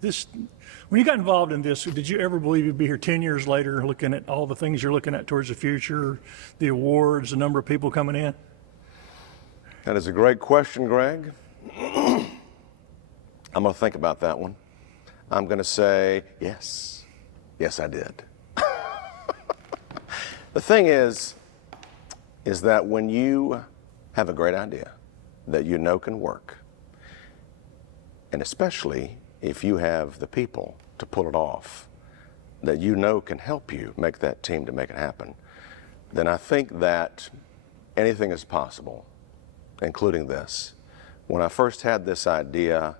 This, when you got involved in this, did you ever believe you'd be here 10 years later looking at all the things you're looking at towards the future, the awards, the number of people coming in? That is a great question, Greg. I'm going to think about that one. I'm going to say yes. Yes, I did. The thing is that when you have a great idea that you know can work, and especially if you have the people to pull it off that you know can help you make that team to make it happen, then I think that anything is possible, including this. When I first had this idea,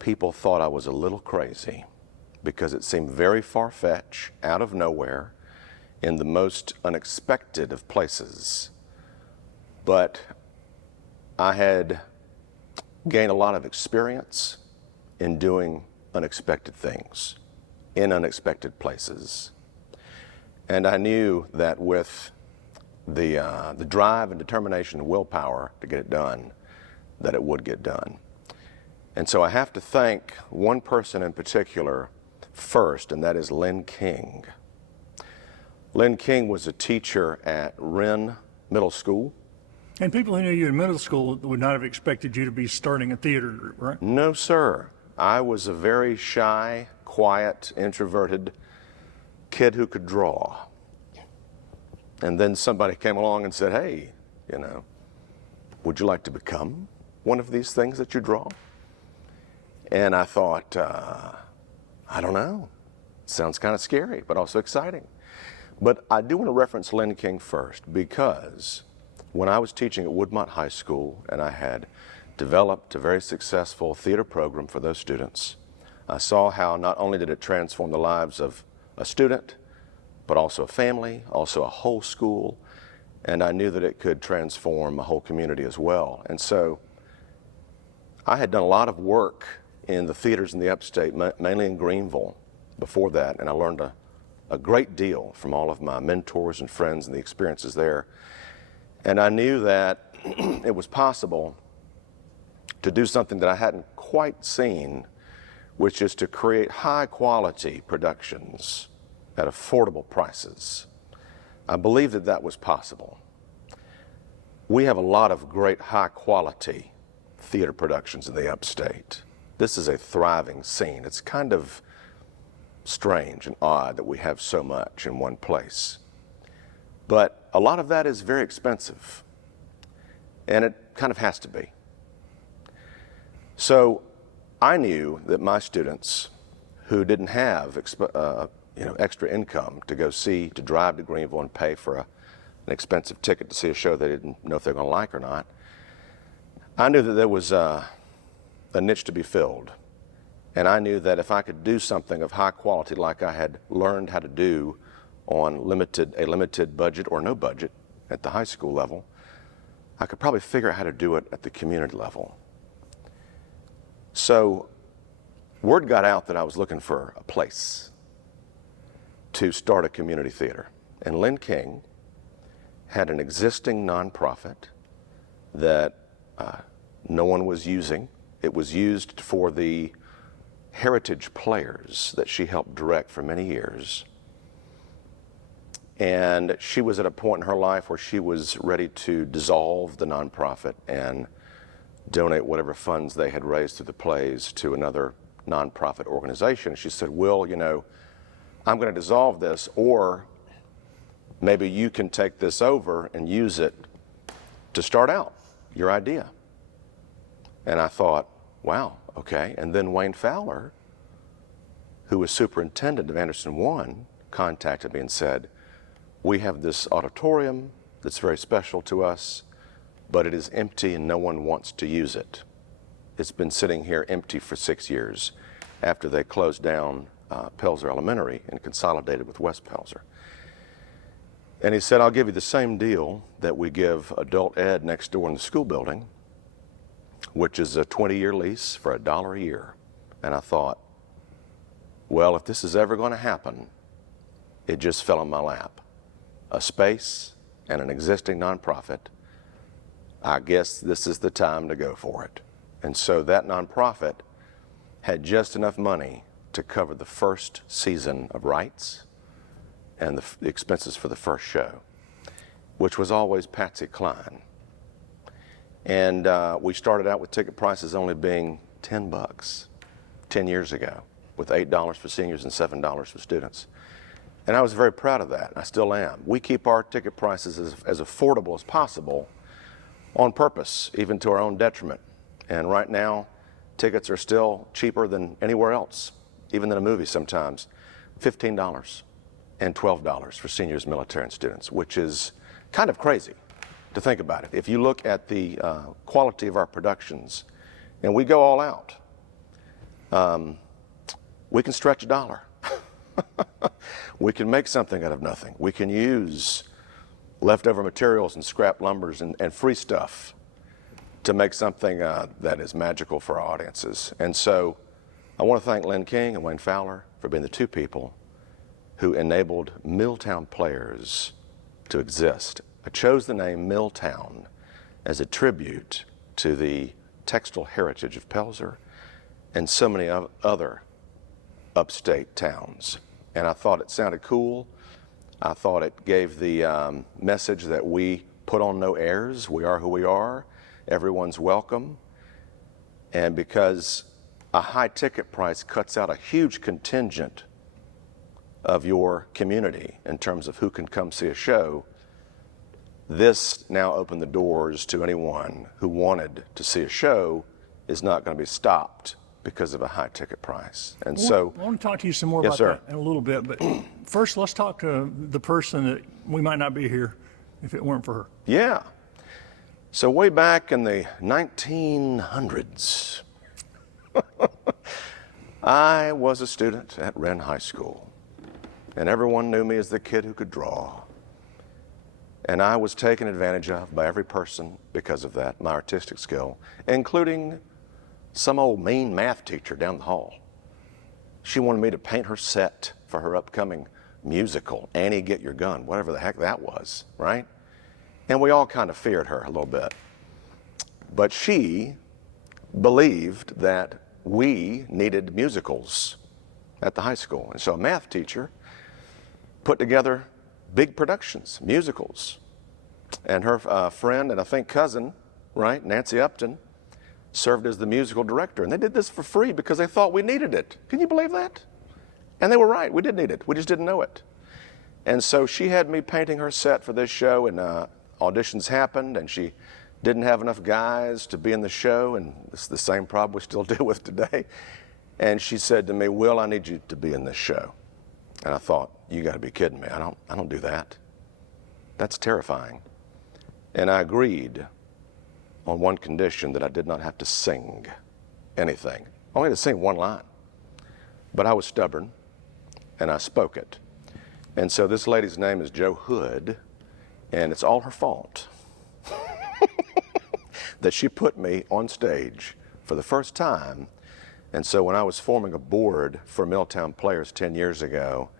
people thought I was a little crazy because it seemed very far-fetched, out of nowhere, in the most unexpected of places. But I had gained a lot of experience in doing unexpected things in unexpected places. And I knew that with the drive and determination and willpower to get it done, that it would get done. And so I have to thank one person in particular first, and that is Wren King. Wren King was a teacher at Wren Middle School. And people who knew you in middle school would not have expected you to be starting a theater group, right? No, sir. I was a very shy, quiet, introverted kid who could draw. And then somebody came along and said, hey, you know, would you like to become one of these things that you draw? And I thought, I don't know. Sounds kind of scary, but also exciting. But I do want to reference Wren King first, because when I was teaching at Woodmont High School and I had developed a very successful theater program for those students, I saw how not only did it transform the lives of a student, but also a family, also a whole school, and I knew that it could transform a whole community as well. And so I had done a lot of work in the theaters in the Upstate, mainly in Greenville before that, and I learned a great deal from all of my mentors and friends and the experiences there. And I knew that it was possible to do something that I hadn't quite seen, which is to create high-quality productions at affordable prices. I believed that that was possible. We have a lot of great high-quality theater productions in the Upstate. This is a thriving scene. It's kind of strange and odd that we have so much in one place. But a lot of that is very expensive, and it kind of has to be. So I knew that my students who didn't have extra income to go see, to drive to Greenville and pay for an expensive ticket to see a show they didn't know if they're going to like or not, I knew that there was a niche to be filled. And I knew that if I could do something of high quality like I had learned how to do on a limited budget or no budget at the high school level, I could probably figure out how to do it at the community level. So word got out that I was looking for a place to start a community theater. And Wren King had an existing nonprofit that no one was using. It was used for the heritage players that she helped direct for many years. And she was at a point in her life where she was ready to dissolve the nonprofit and donate whatever funds they had raised through the plays to another nonprofit organization. She said, Will, you know, I'm going to dissolve this, or maybe you can take this over and use it to start out your idea. And I thought, wow, okay. And then Wayne Fowler, who was superintendent of Anderson 1, contacted me and said, we have this auditorium that's very special to us, but it is empty and no one wants to use it. It's been sitting here empty for 6 years after they closed down Pelzer Elementary and consolidated with West Pelzer. And he said, I'll give you the same deal that we give adult ed next door in the school building, which is a 20-year lease for $1 a year. And I thought, well, if this is ever going to happen, it just fell in my lap. A space and an existing nonprofit. I guess this is the time to go for it. And so that nonprofit had just enough money to cover the first season of rights and the expenses for the first show, which was always Patsy Cline. And we started out with ticket prices only being $10 10 years ago, with $8 for seniors and $7 for students. And I was very proud of that. I still am. We keep our ticket prices as affordable as possible on purpose, even to our own detriment. And right now, tickets are still cheaper than anywhere else, even than a movie sometimes. $15 and $12 for seniors, military, and students, which is kind of crazy to think about it. If you look at the quality of our productions, and we go all out, we can stretch a dollar. We can make something out of nothing. We can use leftover materials and scrap lumbers and free stuff to make something that is magical for our audiences. And so I want to thank Lynn King and Wayne Fowler for being the two people who enabled Milltown Players to exist. I chose the name Milltown as a tribute to the textile heritage of Pelzer and so many other upstate towns. And I thought it sounded cool. I thought it gave the message that we put on no airs. We are who we are. Everyone's welcome. And because a high ticket price cuts out a huge contingent of your community in terms of who can come see a show, this now opened the doors to anyone who wanted to see a show is not going to be stopped because of a high ticket price. And so I want to talk to you some more Yes, about sir. that in a little bit, but first let's talk to the person that we might not be here if it weren't for her. yeah. So way back in the 1900s, I was a student at Wren High School, and everyone knew me as the kid who could draw. And I was taken advantage of by every person because of that, my artistic skill, including some old mean math teacher down the hall. She wanted me to paint her set for her upcoming musical, Annie, Get Your Gun, whatever the heck that was, right? And we all kind of feared her a little bit. But she believed that we needed musicals at the high school. And so a math teacher put together big productions, musicals. And her friend and I think cousin, right, Nancy Upton, served as the musical director. And they did this for free because they thought we needed it. Can you believe that? And they were right, we did need it. We just didn't know it. And so she had me painting her set for this show, and auditions happened, and she didn't have enough guys to be in the show, and it's the same problem we still deal with today. And she said to me, Will, I need you to be in this show. And I thought, you got to be kidding me. I don't do that. That's terrifying. And I agreed on one condition, that I did not have to sing anything. I only had to sing one line. But I was stubborn, and I spoke it. And so this lady's name is Jo Hood, and it's all her fault that she put me on stage for the first time. And so when I was forming a board for Milltown Players 10 years ago,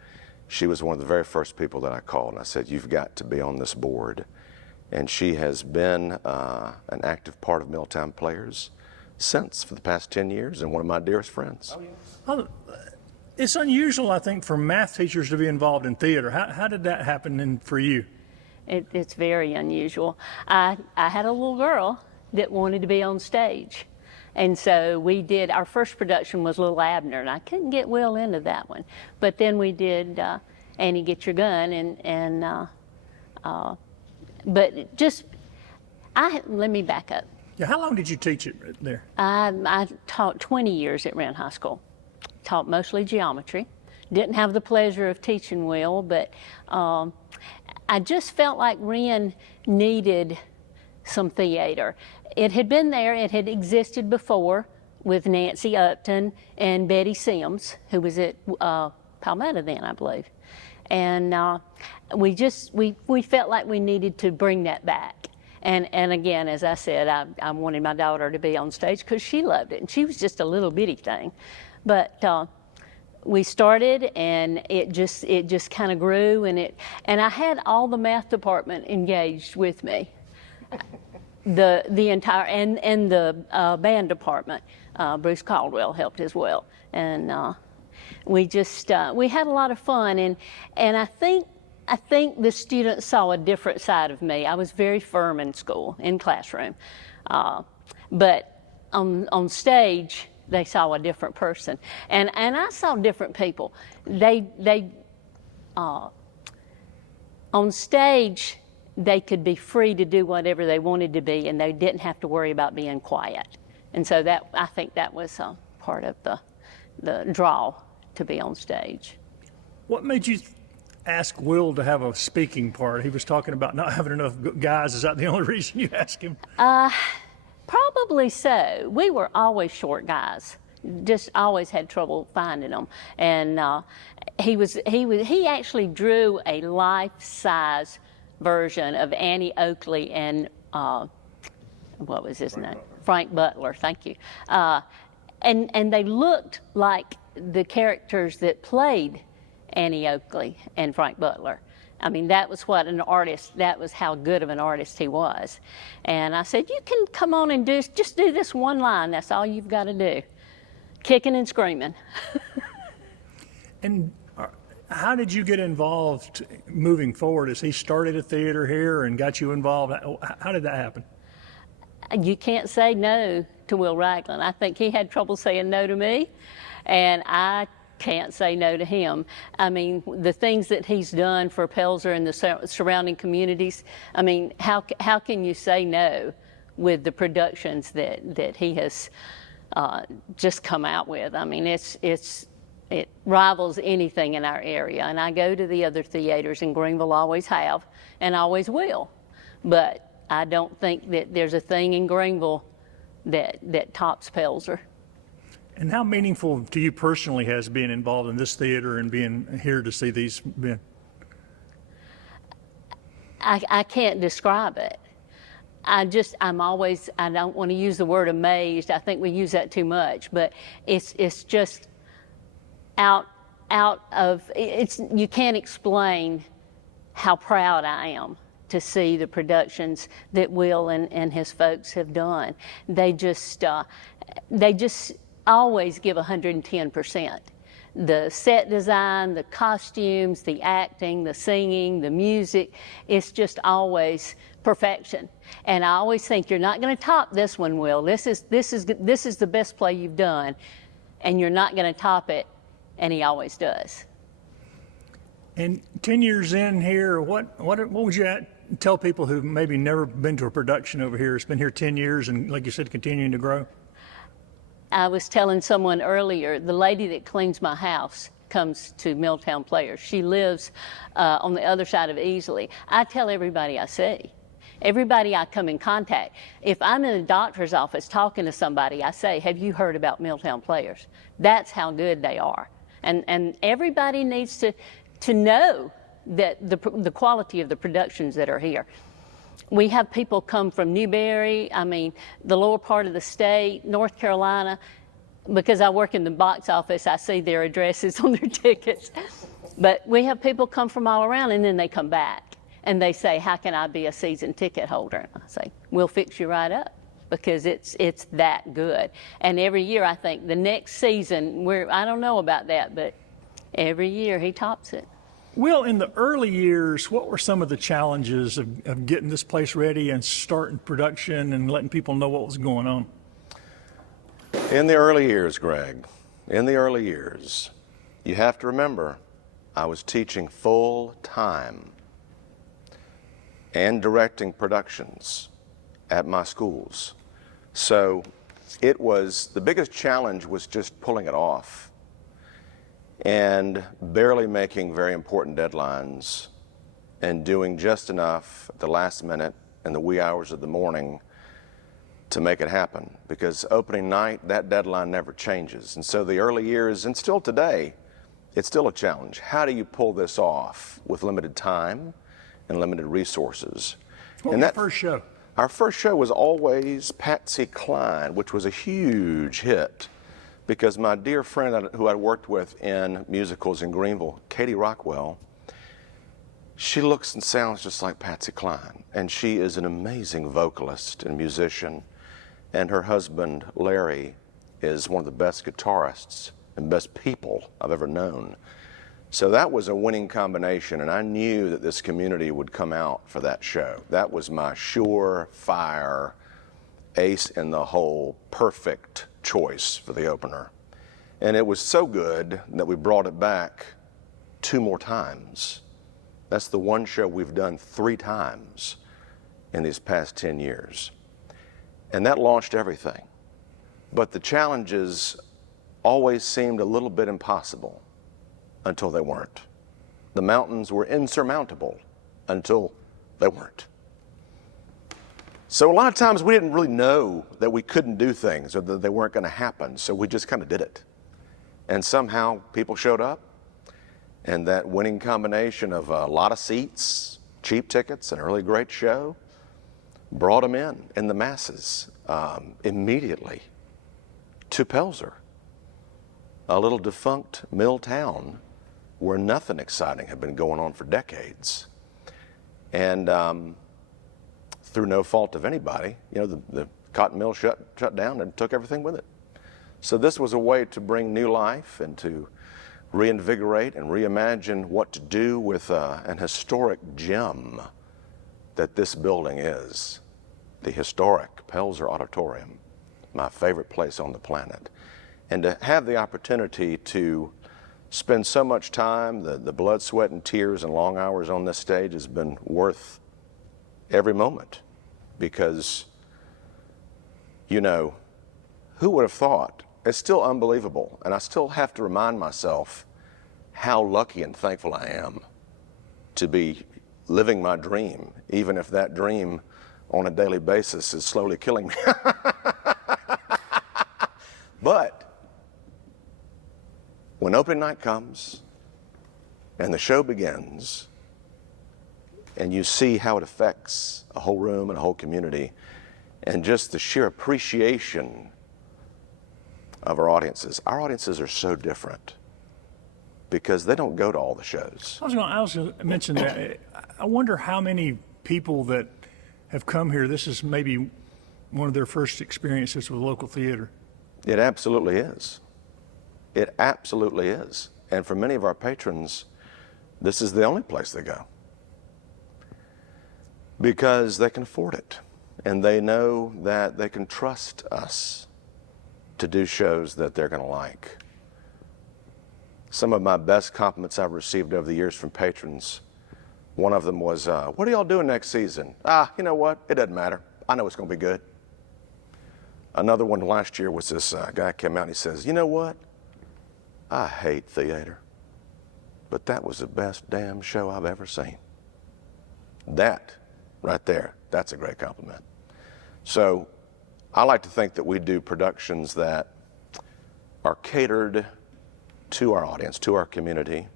she was one of the very first people that I called, and I said, you've got to be on this board. And she has been an active part of Milltown Players since, for the past 10 years, and one of my dearest friends. It's unusual, I think, for math teachers to be involved in theater. How did that happen for you? It's very unusual. I had a little girl that wanted to be on stage. And so we did, our first production was Little Abner, and I couldn't get well into that one. But then we did Annie, Get Your Gun, but just, let me back up. Yeah, how long did you teach it there? I taught 20 years at Wren High School. Taught mostly geometry. Didn't have the pleasure of teaching Will, but I just felt like Wren needed some theater. It had been there, it had existed before with Nancy Upton and Betty Sims, who was at Palmetto then, I believe. And we felt like we needed to bring that back. And again, as I said, I wanted my daughter to be on stage because she loved it, and she was just a little bitty thing. But we started, and it just kind of grew, and I had all the math department engaged with me, the entire and the band department. Bruce Caldwell helped as well. And we just, we had a lot of fun. And I think the students saw a different side of me. I was very firm in school, in classroom. But on stage, they saw a different person. And I saw different people. On stage, they could be free to do whatever they wanted to be, and they didn't have to worry about being quiet. And so I think that was part of the draw to be on stage. What made you ask Will to have a speaking part? He was talking about not having enough guys. Is that the only reason you asked him? Probably so. We were always short guys. Just always had trouble finding them. And he actually drew a life-size version of Annie Oakley and what was his name? Frank Butler. Thank you. And they looked like the characters that played Annie Oakley and Frank Butler. I mean, that was what an artist, that was how good of an artist he was. And I said, you can come on and just do this one line. That's all you've got to do. Kicking and screaming. And how did you get involved moving forward? As he started a theater here and got you involved, how did that happen? You can't say no to Will Ragland. I think he had trouble saying no to me, and I can't say no to him. I mean, the things that he's done for Pelzer and the surrounding communities, I mean, how can you say no with the productions that he has just come out with? I mean, it rivals anything in our area. And I go to the other theaters, and Greenville always have and always will. But I don't think that there's a thing in Greenville that tops Pelzer. And how meaningful to you personally has being involved in this theater and being here to see these men? I can't describe it. I don't want to use the word amazed. I think we use that too much, but it's just out of, you can't explain how proud I am to see the productions that Will and his folks have done. They just always give 110%. The set design, the costumes, the acting, the singing, the music, it's just always perfection. And I always think, you're not going to top this one, Will. This is the best play you've done, and you're not going to top it, and he always does. And 10 years in here, what would you tell people who've maybe never been to a production over here? It's been here 10 years, and like you said, continuing to grow. I was telling someone earlier, the lady that cleans my house comes to Milltown Players. She lives on the other side of Easley. I tell everybody I see, everybody I come in contact. If I'm in a doctor's office talking to somebody, I say, have you heard about Milltown Players? That's how good they are. And everybody needs to know that the quality of the productions that are here. We have people come from Newberry, I mean, the lower part of the state, North Carolina. Because I work in the box office, I see their addresses on their tickets. But we have people come from all around, and then they come back and they say, how can I be a season ticket holder? And I say, we'll fix you right up, because it's that good. And every year, I think the next season, I don't know about that, but every year he tops it. Will, in the early years, what were some of the challenges of getting this place ready and starting production and letting people know what was going on? In the early years, Greg, in the early years, you have to remember, I was teaching full time and directing productions at my schools. So the biggest challenge was just pulling it off and barely making very important deadlines and doing just enough at the last minute in the wee hours of the morning to make it happen. Because opening night, that deadline never changes. And so the early years, and still today, it's still a challenge. How do you pull this off with limited time and limited resources? What was your first show? Our first show was always Patsy Cline, which was a huge hit, because my dear friend who I worked with in musicals in Greenville, Katie Rockwell, she looks and sounds just like Patsy Cline, and she is an amazing vocalist and musician, and her husband, Larry, is one of the best guitarists and best people I've ever known. So that was a winning combination, and I knew that this community would come out for that show. That was my surefire, ace in the hole, perfect choice for the opener. And it was so good that we brought it back 2 more times. That's the one show we've done 3 times in these past 10 years. And that launched everything. But the challenges always seemed a little bit impossible until they weren't. The mountains were insurmountable until they weren't. So a lot of times we didn't really know that we couldn't do things or that they weren't going to happen, so we just kind of did it. And somehow people showed up, and that winning combination of a lot of seats, cheap tickets, and a really great show brought them in the masses immediately to Pelzer, a little defunct mill town where nothing exciting had been going on for decades. And through no fault of anybody, you know, the cotton mill shut down and took everything with it. So this was a way to bring new life and to reinvigorate and reimagine what to do with an historic gem that this building is, the historic Pelzer Auditorium, my favorite place on the planet. And to have the opportunity to spend so much time, the blood, sweat, and tears and long hours on this stage has been worth every moment, because, you know, who would have thought? It's still unbelievable, and I still have to remind myself how lucky and thankful I am to be living my dream, even if that dream on a daily basis is slowly killing me. But when opening night comes and the show begins and you see how it affects a whole room and a whole community, and just the sheer appreciation of our audiences are so different because they don't go to all the shows. I was going to mention that. I wonder how many people that have come here, this is maybe one of their first experiences with local theater. It absolutely is. It absolutely is. And for many of our patrons, this is the only place they go because they can afford it. And they know that they can trust us to do shows that they're going to like. Some of my best compliments I've received over the years from patrons, one of them was, what are y'all doing next season? You know what? It doesn't matter. I know it's going to be good. Another one last year was this guy came out and he says, you know what? I hate theater, but that was the best damn show I've ever seen. That right there, that's a great compliment. So I like to think that we do productions that are catered to our audience, to our community,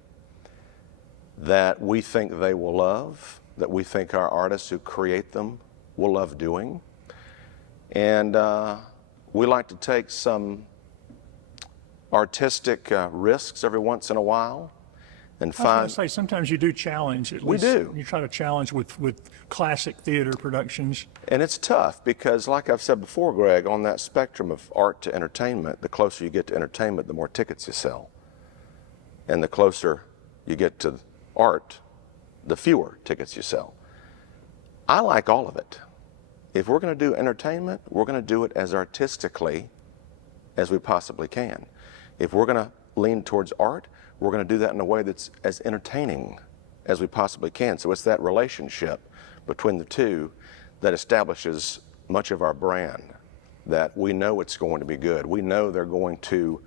that we think they will love, that we think our artists who create them will love doing. And we like to take some artistic risks every once in a while and find. I was going to say, sometimes you do challenge. We do. You try to challenge with classic theater productions. And it's tough because, like I've said before, Greg, on that spectrum of art to entertainment, the closer you get to entertainment, the more tickets you sell. And the closer you get to art, the fewer tickets you sell. I like all of it. If we're going to do entertainment, we're going to do it as artistically as we possibly can. If we're going to lean towards art, we're going to do that in a way that's as entertaining as we possibly can. So it's that relationship between the two that establishes much of our brand, that we know it's going to be good. We know they're going to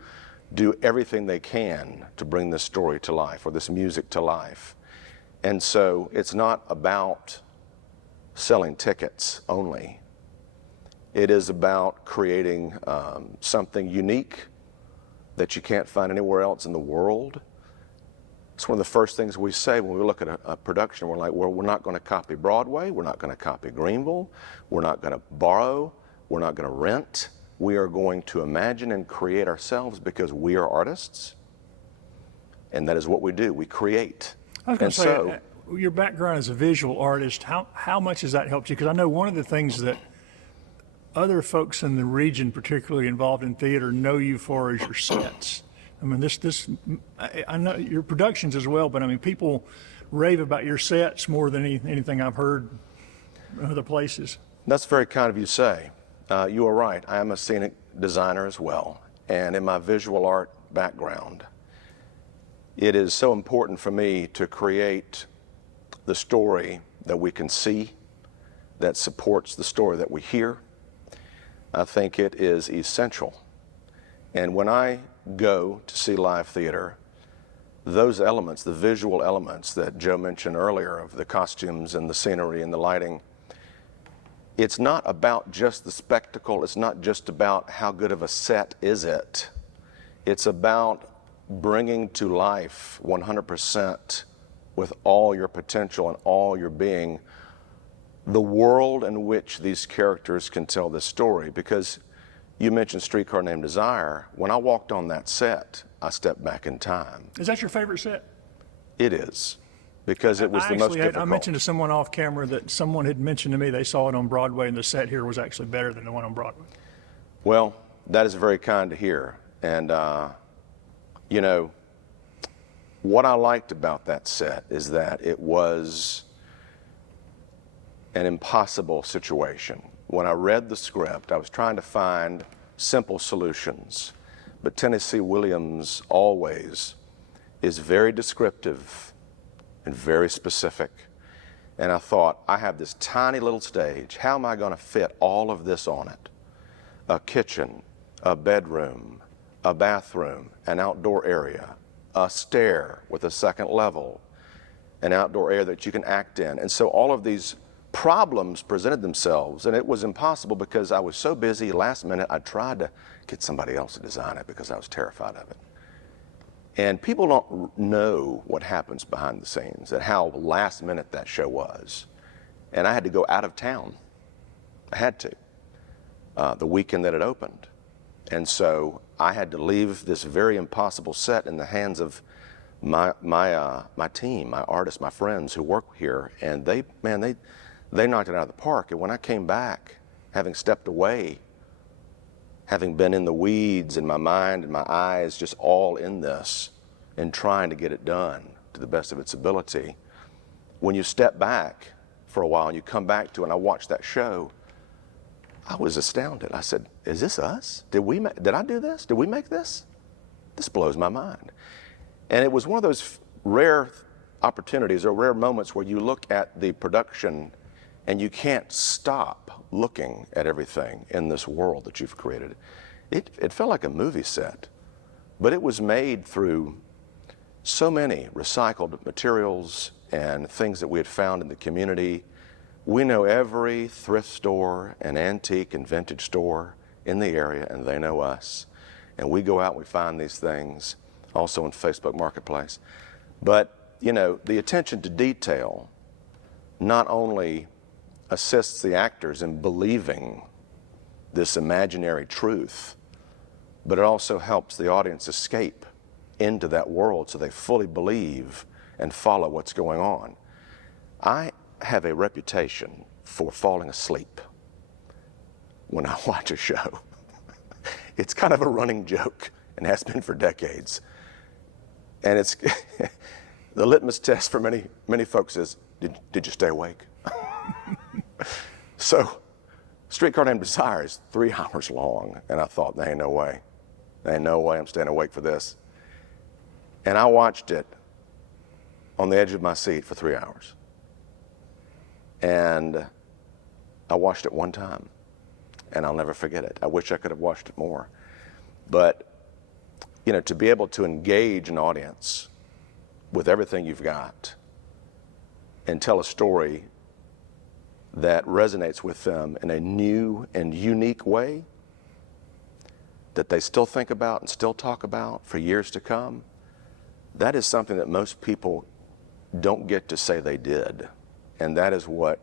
do everything they can to bring this story to life or this music to life. And so it's not about selling tickets only. It is about creating something unique that you can't find anywhere else in the world. It's one of the first things we say when we look at a production. We're like, well, we're not going to copy Broadway. We're not going to copy Greenville. We're not going to borrow. We're not going to rent. We are going to imagine and create ourselves because we are artists. And that is what we do. We create. I was going to say, your background as a visual artist, how much has that helped you? Because I know one of the things that other folks in the region, particularly involved in theater, know you for is your sets. I mean, I know your productions as well, but I mean, people rave about your sets more than anything I've heard other places. That's very kind of you to say. You are right. I am a scenic designer as well. And in my visual art background, it is so important for me to create the story that we can see, that supports the story that we hear. I think it is essential. And when I go to see live theater, those elements, the visual elements that Joe mentioned earlier of the costumes and the scenery and the lighting, it's not about just the spectacle. It's not just about how good of a set is it. It's about bringing to life 100% with all your potential and all your being the world in which these characters can tell this story. Because you mentioned Streetcar Named Desire. When I walked on that set, I stepped back in time. Is that your favorite set? It is, because it was the most difficult. I mentioned to someone off camera that someone had mentioned to me they saw it on Broadway and the set here was actually better than the one on Broadway. Well, that is very kind to hear. And, you know, what I liked about that set is that it was an impossible situation. When I read the script, I was trying to find simple solutions, but Tennessee Williams always is very descriptive and very specific. And I thought, I have this tiny little stage. How am I going to fit all of this on it? A kitchen, a bedroom, a bathroom, an outdoor area, a stair with a second level, an outdoor area that you can act in. And so all of these problems presented themselves, and it was impossible because I was so busy. Last minute, I tried to get somebody else to design it because I was terrified of it. And people don't know what happens behind the scenes and how last minute that show was. And I had to go out of town. I had to, the weekend that it opened. And so I had to leave this very impossible set in the hands of my team, my artists, my friends who work here. And they knocked it out of the park. And when I came back, having stepped away, having been in the weeds in my mind and my eyes just all in this and trying to get it done to the best of its ability, when you step back for a while and you come back to it, and I watched that show, I was astounded. I said, is this us? Did I do this? Did we make this? This blows my mind. And it was one of those rare opportunities or rare moments where you look at the production and you can't stop looking at everything in this world that you've created. It felt like a movie set, but it was made through so many recycled materials and things that we had found in the community. We know every thrift store and antique and vintage store in the area, and they know us. And we go out and we find these things, also in Facebook Marketplace. But, you know, the attention to detail not only assists the actors in believing this imaginary truth, but it also helps the audience escape into that world so they fully believe and follow what's going on. I have a reputation for falling asleep when I watch a show. It's kind of a running joke and has been for decades. And it's the litmus test for many folks is, did you stay awake? So, Streetcar Named Desire is 3 hours long, and I thought, there ain't no way. There ain't no way I'm staying awake for this. And I watched it on the edge of my seat for 3 hours. And I watched it one time, and I'll never forget it. I wish I could have watched it more. But, you know, to be able to engage an audience with everything you've got and tell a story that resonates with them in a new and unique way that they still think about and still talk about for years to come, that is something that most people don't get to say they did. And that is what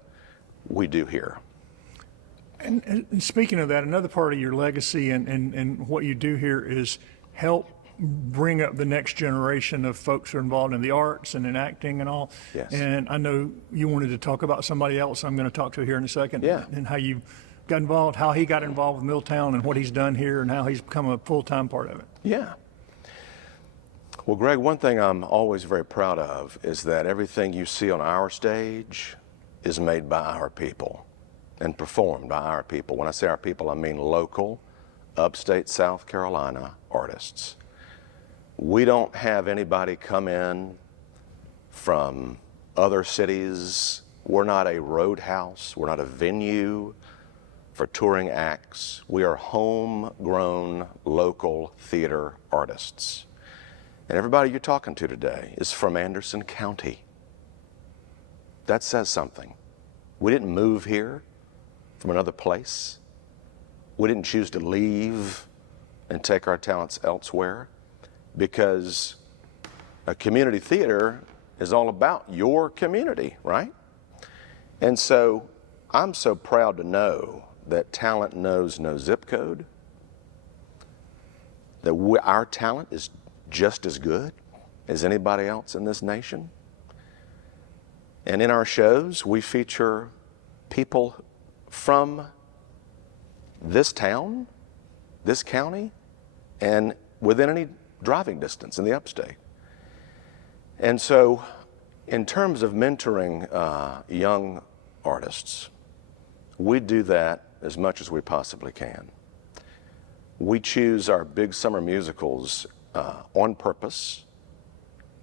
we do here. And speaking of that, another part of your legacy and what you do here is help bring up the next generation of folks who are involved in the arts and in acting and all. Yes. And I know you wanted to talk about somebody else I'm going to talk to here in a second. Yeah. And how you got involved, how he got involved with Milltown and what he's done here and how he's become a full-time part of it. Yeah. Well, Greg, one thing I'm always very proud of is that everything you see on our stage is made by our people and performed by our people. When I say our people, I mean local, upstate South Carolina artists. We don't have anybody come in from other cities. We're not a roadhouse. We're not a venue for touring acts. We are homegrown local theater artists. And everybody you're talking to today is from Anderson County. That says something. We didn't move here from another place. We didn't choose to leave and take our talents elsewhere, because a community theater is all about your community, right? And so I'm so proud to know that talent knows no zip code, that our talent is just as good as anybody else in this nation. And in our shows, we feature people from this town, this county, and within any driving distance in the upstate. And so, in terms of mentoring young artists, we do that as much as we possibly can. We choose our big summer musicals on purpose,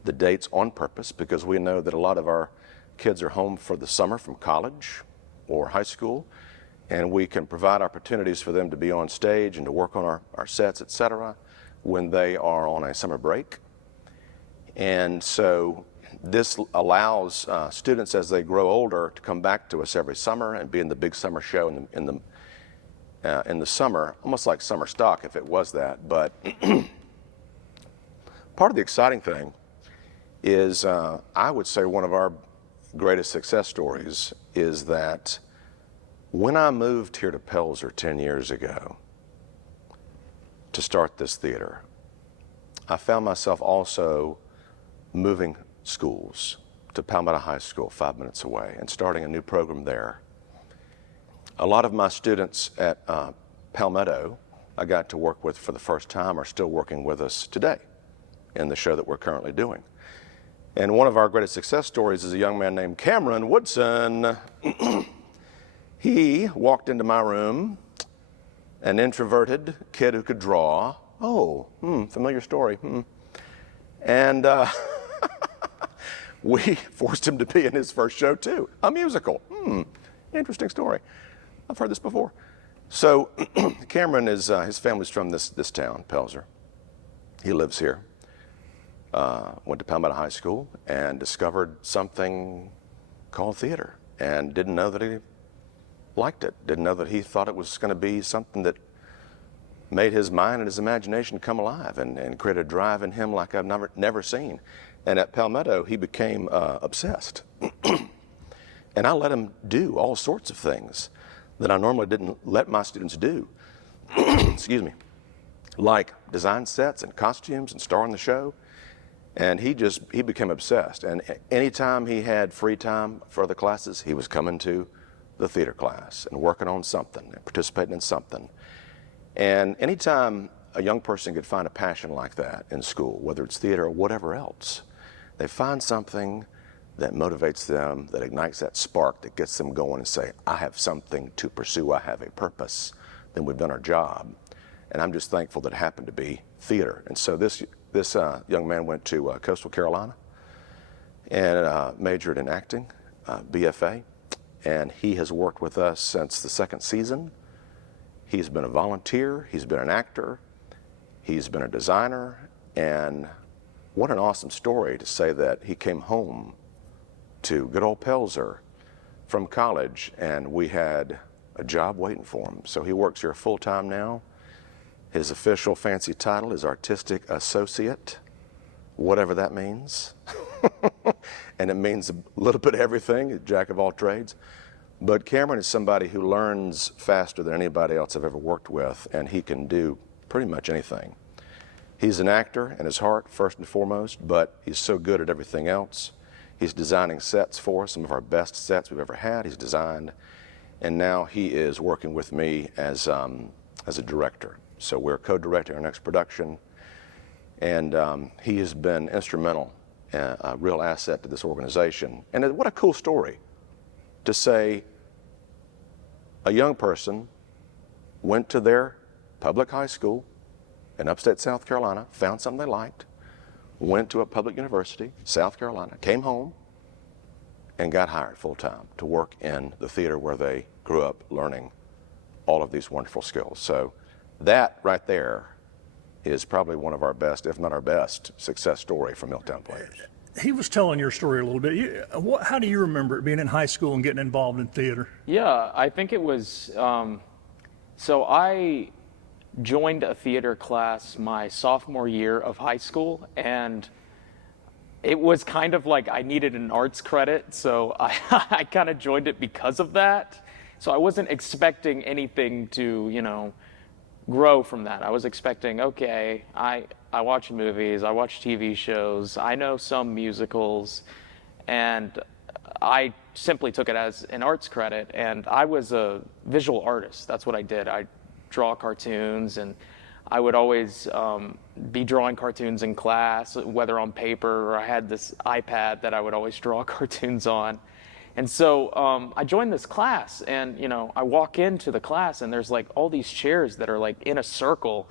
the dates on purpose, because we know that a lot of our kids are home for the summer from college or high school, and we can provide opportunities for them to be on stage and to work on our sets, etc., when they are on a summer break. And so this allows students, as they grow older, to come back to us every summer and be in the big summer show in the summer, almost like summer stock if it was that. But part of the exciting thing is, I would say one of our greatest success stories is that when I moved here to Pelzer 10 years ago to start this theater, I found myself also moving schools to Palmetto High School, 5 minutes away, and starting a new program there. A lot of my students at Palmetto I got to work with for the first time are still working with us today in the show that we're currently doing. And one of our greatest success stories is a young man named Cameron Woodson. He walked into my room, an introverted kid who could draw. Oh, familiar story. And we forced him to be in his first show too, a musical. Interesting story. I've heard this before. So Cameron is, his family's from this town, Pelzer. He lives here. Went to Palmetto High School and discovered something called theater and didn't know that he liked it, didn't know that he thought it was going to be something that made his mind and his imagination come alive and create a drive in him like I've never seen. And at Palmetto, he became obsessed. And I let him do all sorts of things that I normally didn't let my students do. Excuse me. Like design sets and costumes and star in the show. And he became obsessed. And anytime he had free time for the classes, he was coming to the theater class and working on something and participating in something. And anytime a young person could find a passion like that in school, whether it's theater or whatever else, they find something that motivates them, that ignites that spark, that gets them going and say, I have something to pursue, I have a purpose, then we've done our job. And I'm just thankful that it happened to be theater. And so this young man went to Coastal Carolina and majored in acting, BFA, and he has worked with us since the second season. He's been a volunteer, he's been an actor, he's been a designer, and what an awesome story to say that he came home to good old Pelzer from college and we had a job waiting for him. So he works here full time now. His official fancy title is Artistic Associate, whatever that means. And it means a little bit of everything, a jack of all trades. But Cameron is somebody who learns faster than anybody else I've ever worked with, and he can do pretty much anything. He's an actor in his heart, first and foremost, but he's so good at everything else. He's designing sets for us, some of our best sets we've ever had, he's designed. and now he is working with me as a director. So we're co-directing our next production, and he has been instrumental, a real asset to this organization. And what a cool story to say a young person went to their public high school in upstate South Carolina, found something they liked, went to a public university, South Carolina, came home, and got hired full-time to work in the theater where they grew up learning all of these wonderful skills. So that right there is probably one of our best, if not our best, success story for Milltown Players. He was telling your story a little bit. How do you remember it being in high school and getting involved in theater? Yeah, I think it was, so I joined a theater class my sophomore year of high school, and it was kind of like I needed an arts credit, so I kind of joined it because of that. So I wasn't expecting anything to, you know, grow from that. I was expecting, okay, I watch movies, I watch TV shows, I know some musicals, and I simply took it as an arts credit. And I was a visual artist. That's what I did. I draw cartoons, and I would always be drawing cartoons in class, whether on paper or I had this iPad that I would always draw cartoons on. And so I joined this class, and, you know, I walk into the class and there's like all these chairs that are like in a circle.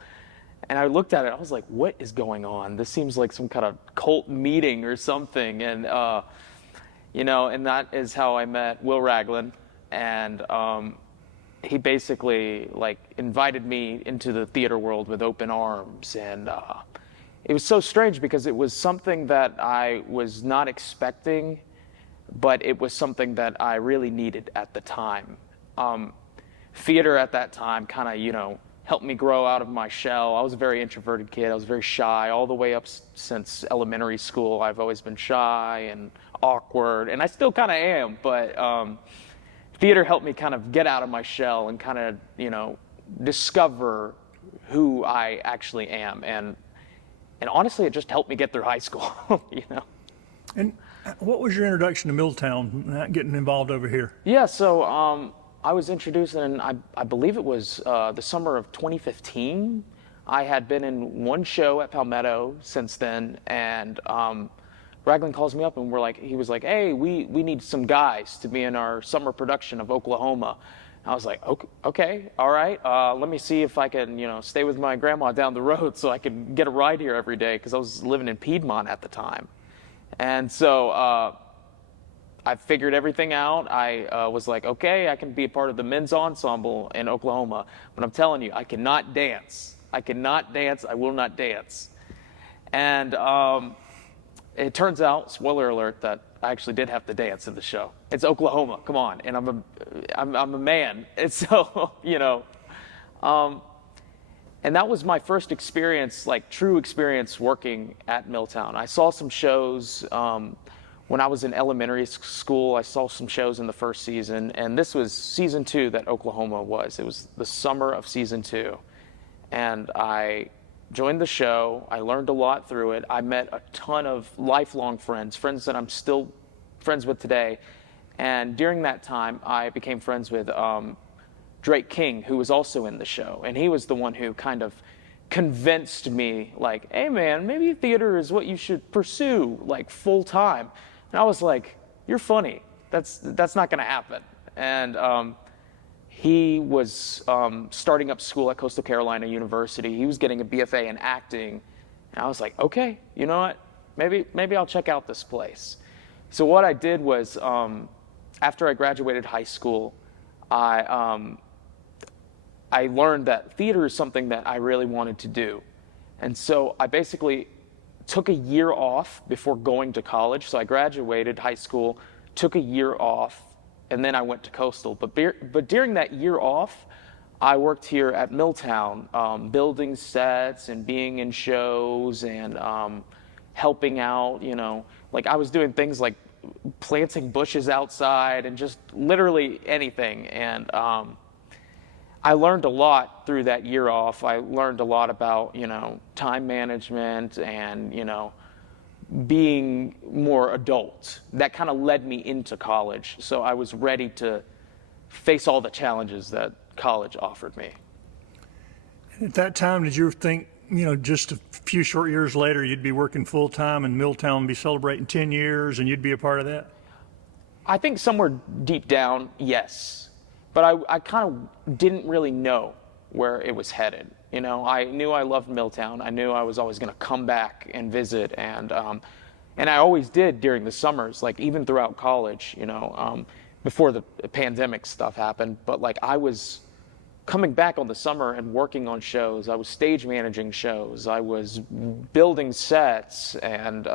And I looked at it, I was like, what is going on? This seems like some kind of cult meeting or something. And, you know, and that is how I met Will Ragland. And he basically like invited me into the theater world with open arms. And it was so strange because it was something that I was not expecting, but it was something that I really needed at the time. Theater at that time kind of, you know, helped me grow out of my shell. I was a very introverted kid. I was very shy all the way up since elementary school. I've always been shy and awkward, and I still kind of am, but theater helped me kind of get out of my shell and kind of, you know, discover who I actually am. And honestly, it just helped me get through high school, you know. And what was your introduction to Milltown, getting involved over here? Yeah, so I was introduced in, I believe it was the summer of 2015. I had been in one show at Palmetto since then, and Ragland calls me up and he was like, hey, we need some guys to be in our summer production of Oklahoma. I was like, okay, all right. Let me see if I can, you know, stay with my grandma down the road so I could get a ride here every day, because I was living in Piedmont at the time. And so I figured everything out. I was like, okay, I can be a part of the men's ensemble in Oklahoma, but I'm telling you, I cannot dance. I cannot dance. I will not dance. And it turns out, spoiler alert, that I actually did have to dance in the show. It's Oklahoma, come on, and I'm a man, and so, you know, and that was my first experience, like true experience working at Milltown. I saw some shows when I was in elementary school. I saw some shows in the first season, and this was season 2 that Oklahoma was. It was the summer of season 2, and I joined the show. I learned a lot through it. I met a ton of lifelong friends that I'm still friends with today. And during that time, I became friends with Drake King, who was also in the show. And he was the one who kind of convinced me, like, hey man, maybe theater is what you should pursue, like, full time. And I was like, you're funny. That's not gonna happen. And he was starting up school at Coastal Carolina University. He was getting a BFA in acting. And I was like, okay, you know what? Maybe I'll check out this place. So what I did was, after I graduated high school, I learned that theater is something that I really wanted to do. And so I basically took a year off before going to college. So I graduated high school, took a year off, and then I went to Coastal. But during that year off, I worked here at Milltown, building sets and being in shows and helping out, you know. Like, I was doing things like planting bushes outside and just literally anything. And I learned a lot through that year off. I learned a lot about, you know, time management and, you know, being more adult. That kind of led me into college. So I was ready to face all the challenges that college offered me. At that time, did you think, just a few short years later, you'd be working full time in Milltown and be celebrating 10 years and you'd be a part of that? I think somewhere deep down, yes. But I kind of didn't really know where it was headed. I knew I loved Milltown. I knew I was always going to come back and visit. And I always did during the summers, like even throughout college, before the pandemic stuff happened. But like I was coming back on the summer and working on shows. I was stage managing shows. I was building sets, and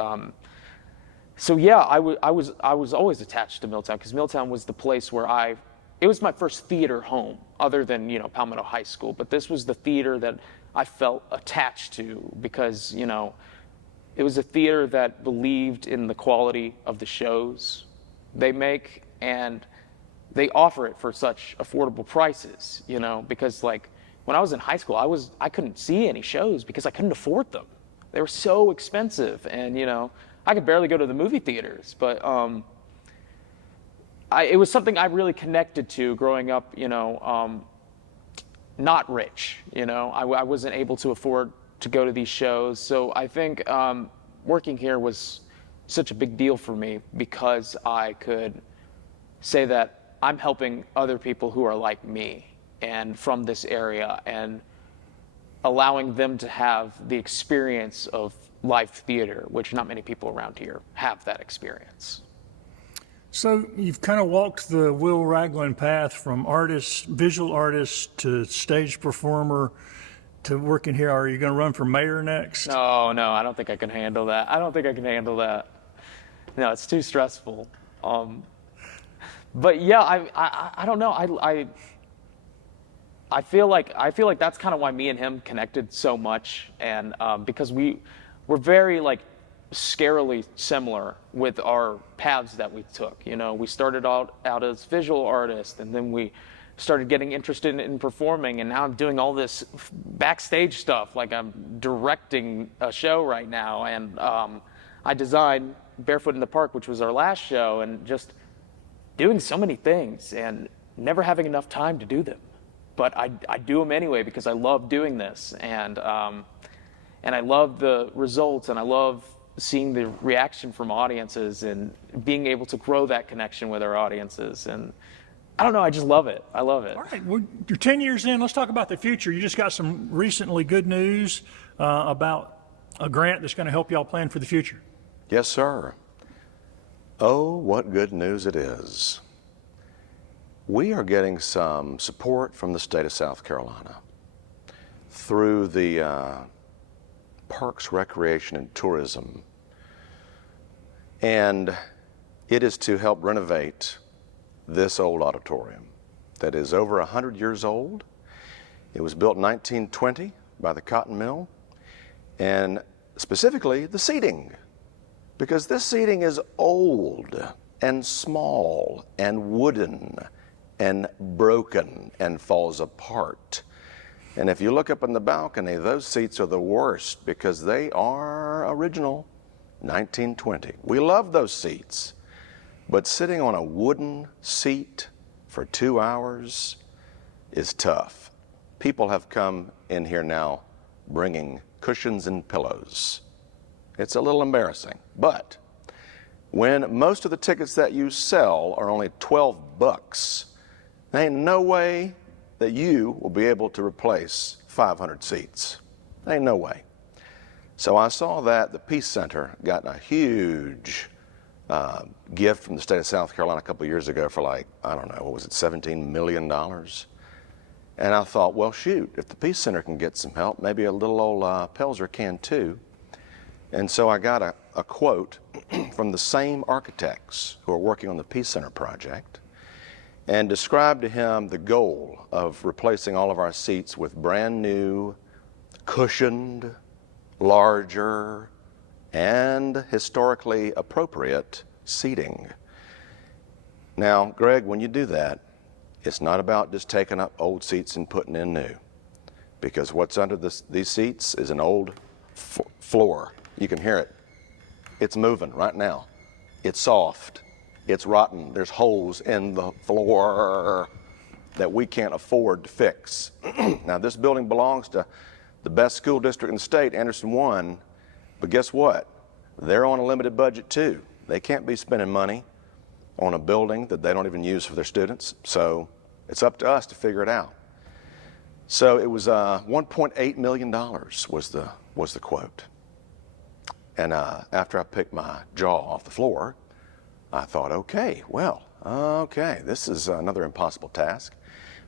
so yeah, I was always attached to Milltown because Milltown was the place where it was my first theater home, other than Palmetto High School. But this was the theater that I felt attached to because it was a theater that believed in the quality of the shows they make, and they offer it for such affordable prices, because like when I was in high school, I couldn't see any shows because I couldn't afford them. They were so expensive, and I could barely go to the movie theaters. But it was something I really connected to growing up, not rich. I wasn't able to afford to go to these shows. So I think working here was such a big deal for me because I could say that I'm helping other people who are like me and from this area and allowing them to have the experience of live theater, which not many people around here have that experience. So you've kind of walked the Will Ragland path from visual artist to stage performer to working here. Are you going to run for mayor next? No, I don't think I can handle that. No, it's too stressful. But yeah, I don't know. I feel like that's kind of why me and him connected so much, and because we're very like scarily similar with our paths that we took. We started out as visual artists, and then we started getting interested in performing, and now I'm doing all this backstage stuff. Like I'm directing a show right now, and I designed Barefoot in the Park, which was our last show, and just doing so many things and never having enough time to do them. But I do them anyway because I love doing this, and I love the results, and I love seeing the reaction from audiences and being able to grow that connection with our audiences. And I don't know, I just love it. I love it. All right, well, you're 10 years in. Let's talk about the future. You just got some recently good news about a grant that's going to help y'all plan for the future. Yes, sir. Oh, what good news it is. We are getting some support from the state of South Carolina through the Parks, Recreation, and Tourism. And it is to help renovate this old auditorium that is over 100 years old. It was built in 1920 by the cotton mill, and specifically the seating, because this seating is old and small and wooden and broken and falls apart. And if you look up in the balcony, those seats are the worst because they are original 1920. We love those seats, but sitting on a wooden seat for 2 hours is tough. People have come in here now bringing cushions and pillows. It's a little embarrassing, but when most of the tickets that you sell are only $12, there ain't no way that you will be able to replace 500 seats. There ain't no way. So I saw that the Peace Center got a huge gift from the state of South Carolina a couple of years ago for like, I don't know, what was it, $17 million? And I thought, well, shoot, if the Peace Center can get some help, maybe a little old Pelzer can too. And so I got a quote from the same architects who are working on the Peace Center project and described to him the goal of replacing all of our seats with brand new, cushioned, larger, and historically appropriate seating. Now, Greg, when you do that, it's not about just taking up old seats and putting in new, because what's under these seats is an old floor. You can hear it. It's moving right now. It's soft. It's rotten. There's holes in the floor. that we can't afford to fix. Now, this building belongs to the best school district in the state, Anderson 1, but guess what? They're on a limited budget too. They can't be spending money on a building that they don't even use for their students, so it's up to us to figure it out. So it was $1.8 million was the quote. And after I picked my jaw off the floor, I thought, okay, this is another impossible task.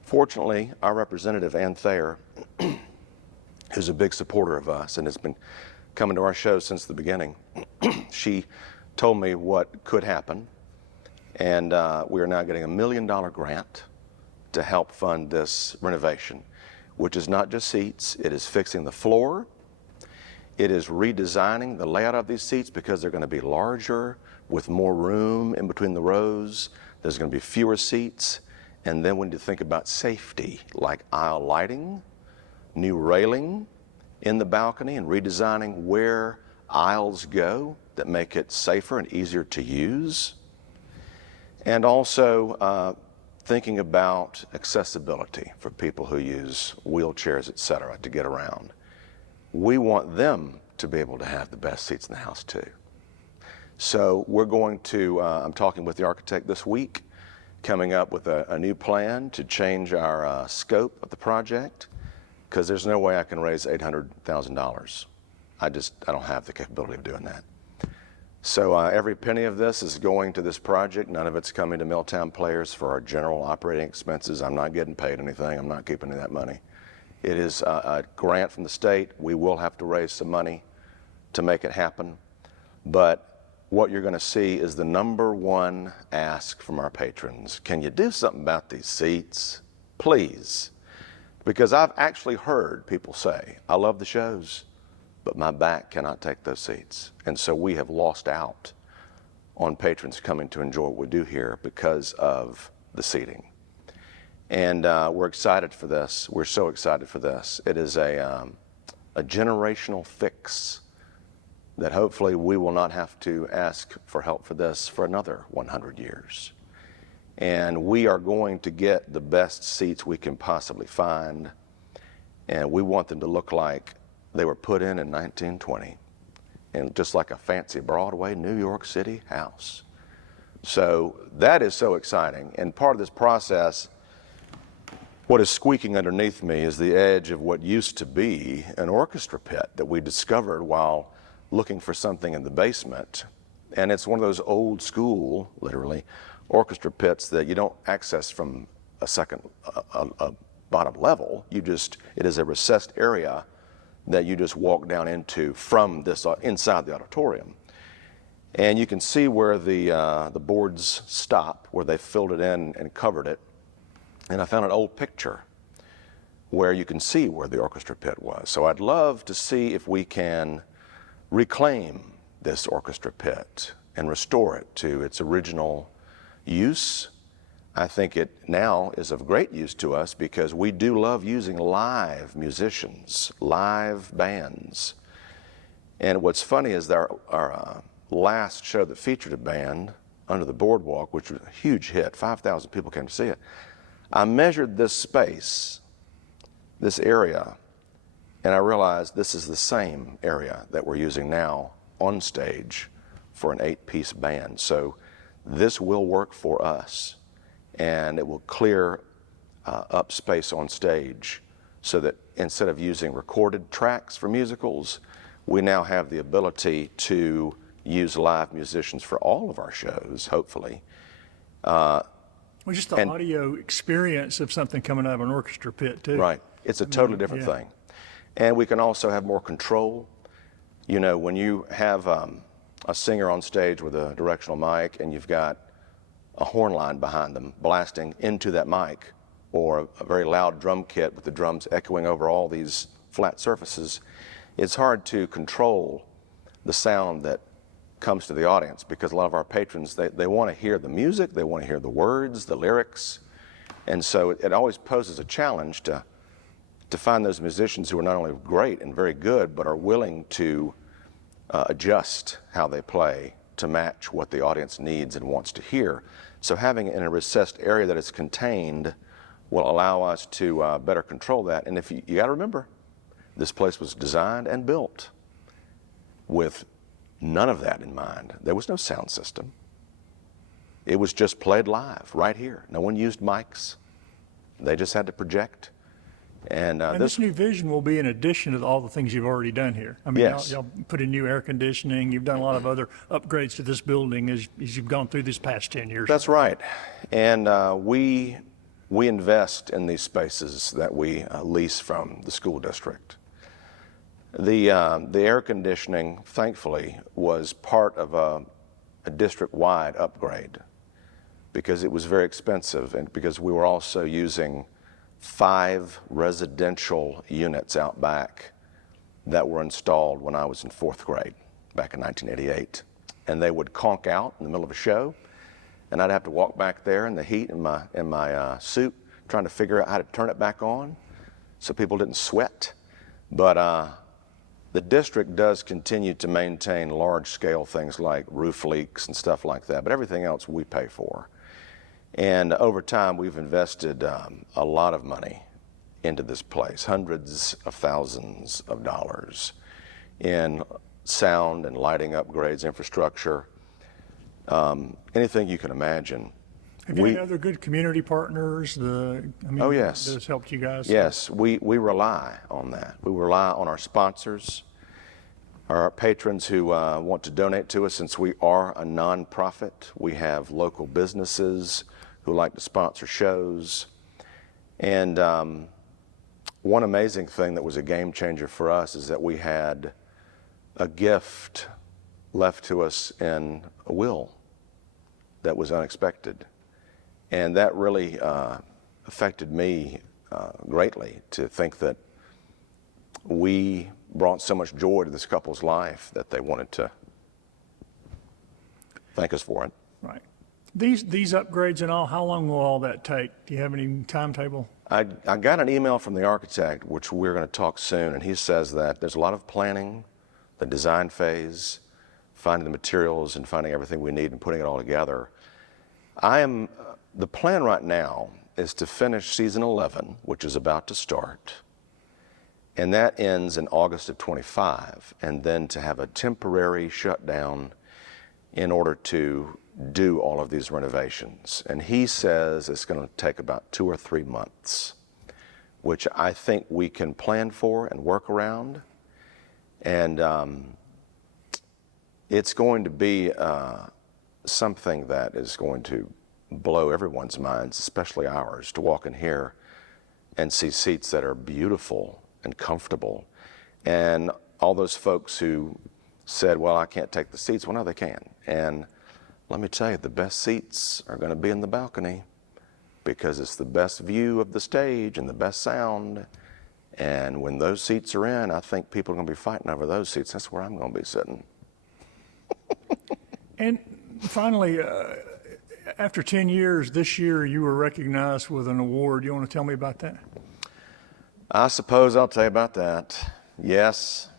Fortunately, our representative, Ann Thayer, who's a big supporter of us and has been coming to our show since the beginning, she told me what could happen. And we are now getting $1 million grant to help fund this renovation, which is not just seats, it is fixing the floor. It is redesigning the layout of these seats because they're going to be larger with more room in between the rows. There's going to be fewer seats. And then we need to think about safety, like aisle lighting, new railing in the balcony, and redesigning where aisles go that make it safer and easier to use. And also thinking about accessibility for people who use wheelchairs, et cetera, to get around. We want them to be able to have the best seats in the house too. So we're going to, I'm talking with the architect this week, coming up with a new plan to change our scope of the project, because there's no way I can raise $800,000. I don't have the capability of doing that. So every penny of this is going to this project. None of it's coming to Milltown Players for our general operating expenses. I'm not getting paid anything. I'm not keeping any of that money. It is a grant from the state. We will have to raise some money to make it happen. But what you're going to see is the #1 ask from our patrons. Can you do something about these seats? Please. Because I've actually heard people say, I love the shows, but my back cannot take those seats. And so we have lost out on patrons coming to enjoy what we do here because of the seating. And we're excited for this. We're so excited for this. It is a generational fix that hopefully we will not have to ask for help for this for another 100 years. And we are going to get the best seats we can possibly find. And we want them to look like they were put in 1920, and just like a fancy Broadway New York City house. So that is so exciting. And part of this process, what is squeaking underneath me is the edge of what used to be an orchestra pit that we discovered while looking for something in the basement. And it's one of those old school, literally, orchestra pits that you don't access from a bottom level. It is a recessed area that you just walk down into from this inside the auditorium. And you can see where the boards stop, where they filled it in and covered it. And I found an old picture where you can see where the orchestra pit was. So I'd love to see if we can reclaim this orchestra pit and restore it to its original use. I think it now is of great use to us because we do love using live musicians, live bands. And what's funny is our last show that featured a band, Under the Boardwalk, which was a huge hit, 5,000 people came to see it. I measured this space, this area, and I realized this is the same area that we're using now on stage for an 8-piece band. So this will work for us, and it will clear up space on stage so that instead of using recorded tracks for musicals, we now have the ability to use live musicians for all of our shows, hopefully. Well, just the audio experience of something coming out of an orchestra pit, too. Right. It's a totally different thing. And we can also have more control. You know, when you have a singer on stage with a directional mic and you've got a horn line behind them blasting into that mic, or a very loud drum kit with the drums echoing over all these flat surfaces, it's hard to control the sound that comes to the audience, because a lot of our patrons, they want to hear the music, they want to hear the words, the lyrics, and so it always poses a challenge to find those musicians who are not only great and very good, but are willing to adjust how they play to match what the audience needs and wants to hear. So having it in a recessed area that is contained will allow us to better control that. And if you got to remember, this place was designed and built with none of that in mind. There was no sound system. It was just played live right here. No one used mics. They just had to project. And this new vision will be in addition to all the things you've already done here. I mean, Yes. y'all put in new air conditioning. You've done a lot of other upgrades to this building as you've gone through this past 10 years. That's right. And we invest in these spaces that we lease from the school district. The air conditioning, thankfully, was part of a district-wide upgrade because it was very expensive and because we were also using 5 residential units out back that were installed when I was in 4th grade back in 1988. And they would conk out in the middle of a show, and I'd have to walk back there in the heat in my suit trying to figure out how to turn it back on so people didn't sweat. But the district does continue to maintain large-scale things like roof leaks and stuff like that, but everything else we pay for. And over time, we've invested a lot of money into this place, hundreds of thousands of dollars in sound and lighting upgrades, infrastructure, anything you can imagine. Have you had other good community partners? Oh, yes. That has helped you guys? Yes, we rely on that. We rely on our sponsors, our patrons who want to donate to us. Since we are a nonprofit, we have local businesses who like to sponsor shows. And one amazing thing that was a game changer for us is that we had a gift left to us in a will that was unexpected. And that really affected me greatly, to think that we brought so much joy to this couple's life that they wanted to thank us for it. Right. These upgrades and all, how long will all that take? Do you have any timetable? I got an email from the architect, which we're going to talk soon, and he says that there's a lot of planning, the design phase, finding the materials and finding everything we need and putting it all together. The plan right now is to finish season 11, which is about to start, and that ends in August of 25, and then to have a temporary shutdown in order to do all of these renovations. And he says it's going to take about 2 or 3 months, which I think we can plan for and work around. And it's going to be something that is going to blow everyone's minds, especially ours, to walk in here and see seats that are beautiful and comfortable. And all those folks who said, well, I can't take the seats, well, no, they can. And let me tell you, the best seats are going to be in the balcony because it's the best view of the stage and the best sound. And when those seats are in, I think people are going to be fighting over those seats. That's where I'm going to be sitting. And finally, after 10 years, this year you were recognized with an award. You want to tell me about that? I suppose I'll tell you about that. Yes,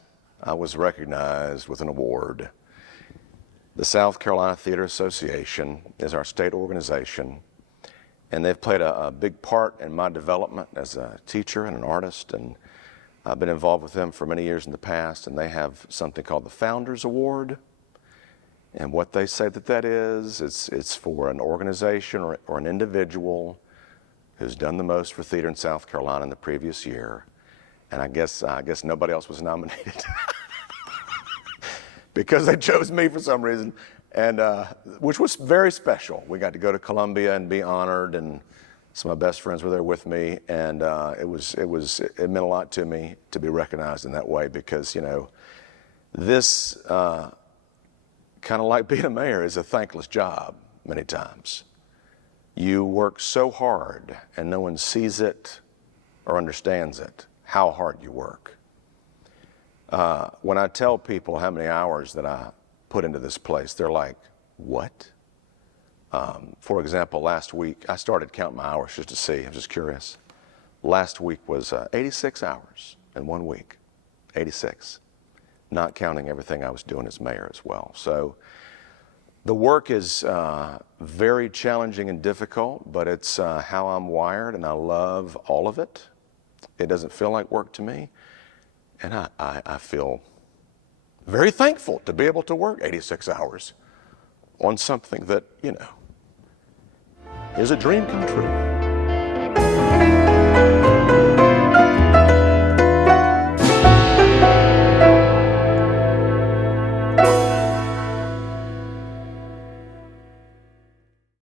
I was recognized with an award. The South Carolina Theater Association is our state organization, and they've played a big part in my development as a teacher and an artist, and I've been involved with them for many years in the past, and they have something called the Founders Award. And what they say that is, it's for an organization or an individual who's done the most for theater in South Carolina in the previous year. And I guess nobody else was nominated because they chose me for some reason, and which was very special. We got to go to Columbia and be honored, and some of my best friends were there with me, and it meant a lot to me to be recognized in that way because, you know, this kind of like being a mayor is a thankless job many times. You work so hard and no one sees it or understands it, how hard you work. When I tell people how many hours that I put into this place, they're like, what? For example, last week, I started counting my hours just to see, I'm just curious. Last week was 86 hours in 1 week, 86. Not counting everything I was doing as mayor as well. So The work is very challenging and difficult, but it's how I'm wired, and I love all of it. It doesn't feel like work to me, and I feel very thankful to be able to work 86 hours on something that, you know, is a dream come true.